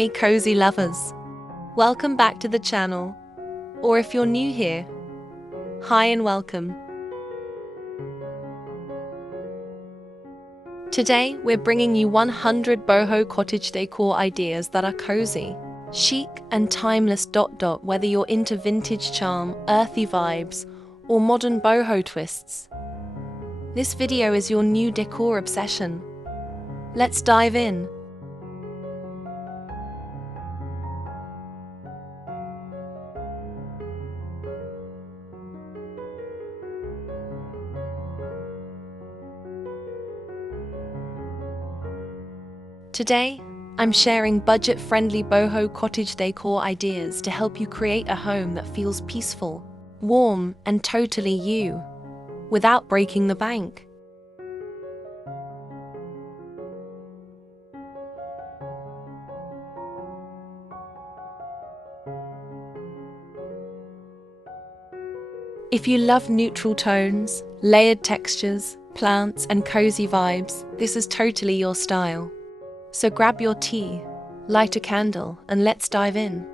Hey cozy lovers, welcome back to the channel, or if you're new here, hi and welcome. Today we're bringing you 100 boho cottage decor ideas that are cozy, chic and timeless. Whether you're into vintage charm, earthy vibes, or modern boho twists, this video is your new decor obsession. Let's dive in. Today, I'm sharing budget-friendly boho cottage decor ideas to help you create a home that feels peaceful, warm, and totally you, without breaking the bank. If you love neutral tones, layered textures, plants, and cozy vibes, this is totally your style. So grab your tea, light a candle, and let's dive in.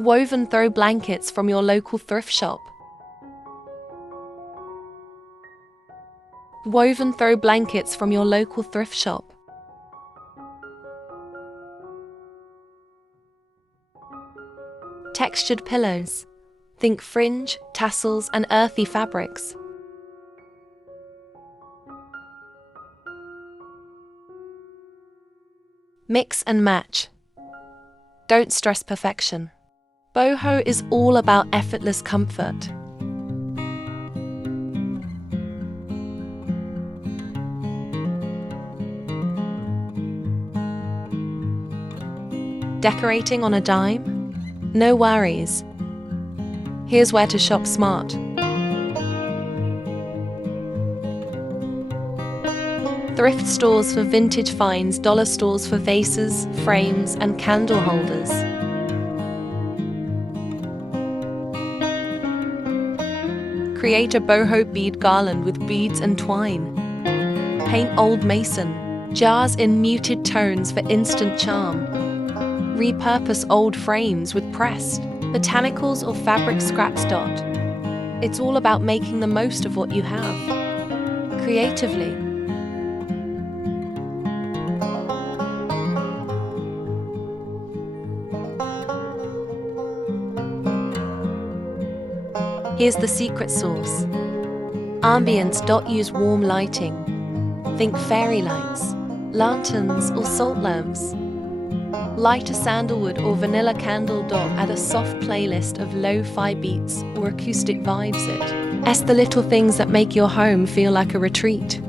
Woven throw blankets from your local thrift shop. Woven throw blankets from your local thrift shop. Textured pillows. Think fringe, tassels, and earthy fabrics. Mix and match. Don't stress perfection. Boho is all about effortless comfort. Decorating on a dime? No worries. Here's where to shop smart. Thrift stores for vintage finds, dollar stores for vases, frames, and candle holders. Create a boho bead garland with beads and twine. Paint old mason jars in muted tones for instant charm. Repurpose old frames with pressed botanicals or fabric scraps. It's all about making the most of what you have, creatively. Here's the secret sauce. Ambience. Use warm lighting. Think fairy lights, lanterns, or salt lamps. Light a sandalwood or vanilla candle. Add a soft playlist of lo-fi beats or acoustic vibes. It's the little things that make your home feel like a retreat.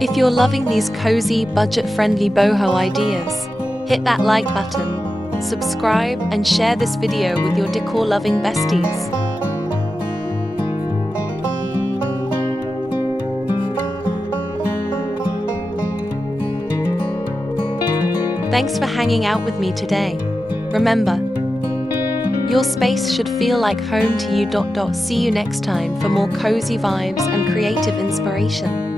If you're loving these cozy, budget-friendly boho ideas, hit that like button, subscribe, and share this video with your decor-loving besties. Thanks for hanging out with me today. Remember, your space should feel like home to you. See you next time for more cozy vibes and creative inspiration.